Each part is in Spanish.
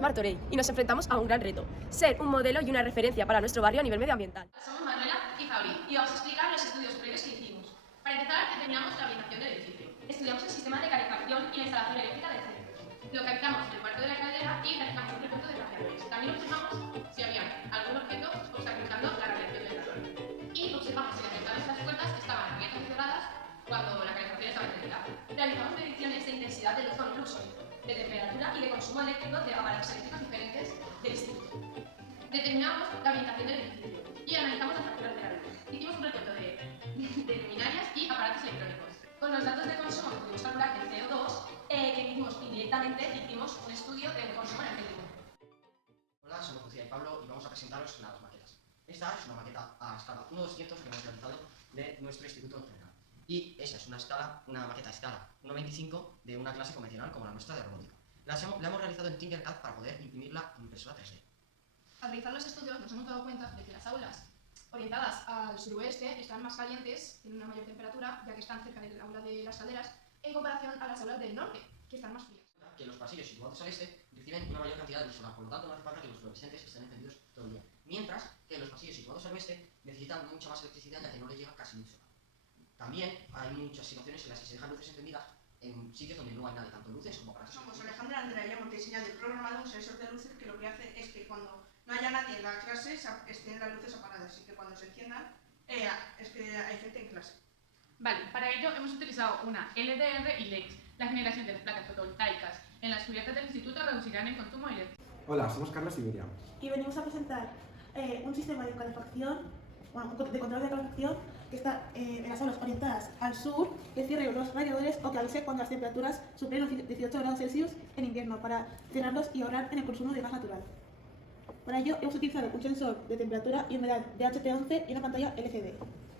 Martorell y nos enfrentamos a un gran reto: ser un modelo y una referencia para nuestro barrio a nivel medioambiental. Somos Manuela y Fabri y vamos a explicar los estudios previos que hicimos. Para empezar, determinamos la orientación del edificio. Estudiamos el sistema de calefacción y la instalación eléctrica del centro. Localizamos el cuarto de la caldera y realizamos un recuento de radiadores. También observamos si había algún objeto obstaculizando la radiación del calor. Y observamos si las ventanas de las puertas estaban abiertas y cerradas cuando la calefacción estaba encendida. Realizamos mediciones de intensidad de luz con flujo, de temperatura y de consumo eléctrico de aparatos eléctricos diferentes del instituto. Determinamos la orientación del edificio y analizamos las facturas de la luz. Hicimos un recuento de luminarias y aparatos electrónicos. Con los datos de consumo que pudimos calcular del CO2, que hicimos indirectamente, hicimos un estudio del consumo energético. Hola, somos Lucía y Pablo y vamos a presentaros las maquetas. Esta es una maqueta a escala 1:200 que hemos realizado de nuestro instituto en general. Y esa es una maqueta a escala 1:25 de una clase convencional como la nuestra de robótica. La hemos realizado en Tinkercad para poder imprimirla en impresora 3D. Al realizar los estudios nos hemos dado cuenta de que las aulas orientadas al suroeste están más calientes, tienen una mayor temperatura, ya que están cerca del aula de las calderas, en comparación a las aulas del norte, que están más frías. Que los pasillos situados al este reciben una mayor cantidad de luz solar, por lo tanto no hace falta que los fluorescentes estén encendidos todo el día. Mientras que los pasillos situados al oeste necesitan mucha más electricidad ya que no les llega casi luz solar. También hay muchas situaciones en las que se dejan luces encendidas en sitios donde no hay nadie, tanto luces como para... Somos Alejandra, Andrea y hemos diseñado y programado un sensor de luces que lo que hace es que cuando no haya nadie en la clase estén las luces apagadas y que cuando se enciendan es que hay gente en clase. Vale, para ello hemos utilizado una LDR y LEX. La generación de las placas fotovoltaicas en las cubiertas del instituto reducirán el consumo eléctrico. Hola, somos Carlos y Miriam. Y venimos a presentar un sistema de calefacción, de control de calefacción que está en las aulas orientadas al sur, que cierre los radiadores o que avise cuando las temperaturas superen los 18 grados Celsius en invierno para cerrarlos y ahorrar en el consumo de gas natural. Para ello hemos utilizado un sensor de temperatura y humedad de HT11 y una pantalla LCD.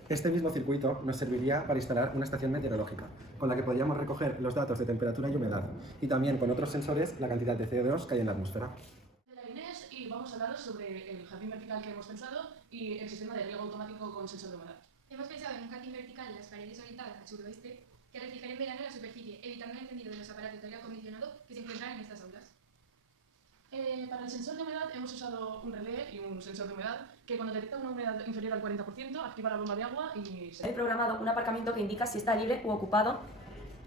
Este mismo circuito nos serviría para instalar una estación meteorológica, con la que podríamos recoger los datos de temperatura y humedad, y también con otros sensores la cantidad de CO2 que hay en la atmósfera. Soy la Inés y vamos a hablaros sobre el jardín vertical que hemos pensado y el sistema de riego automático con sensor de humedad. Hemos pensado en un jardín vertical en las paredes orientadas al suroeste que refrigere en verano la superficie, evitando el encendido de los aparatos de aire acondicionado que se encuentran en estas aulas. Para el sensor de humedad hemos usado un relé y un sensor de humedad que cuando detecta una humedad inferior al 40% activa la bomba de agua y He programado un aparcamiento que indica si está libre u ocupado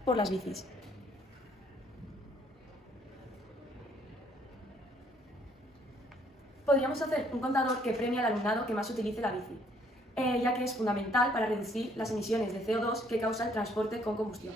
por las bicis. Podríamos hacer un contador que premie al alumnado que más utilice la bici, ya que es fundamental para reducir las emisiones de CO2 que causa el transporte con combustión.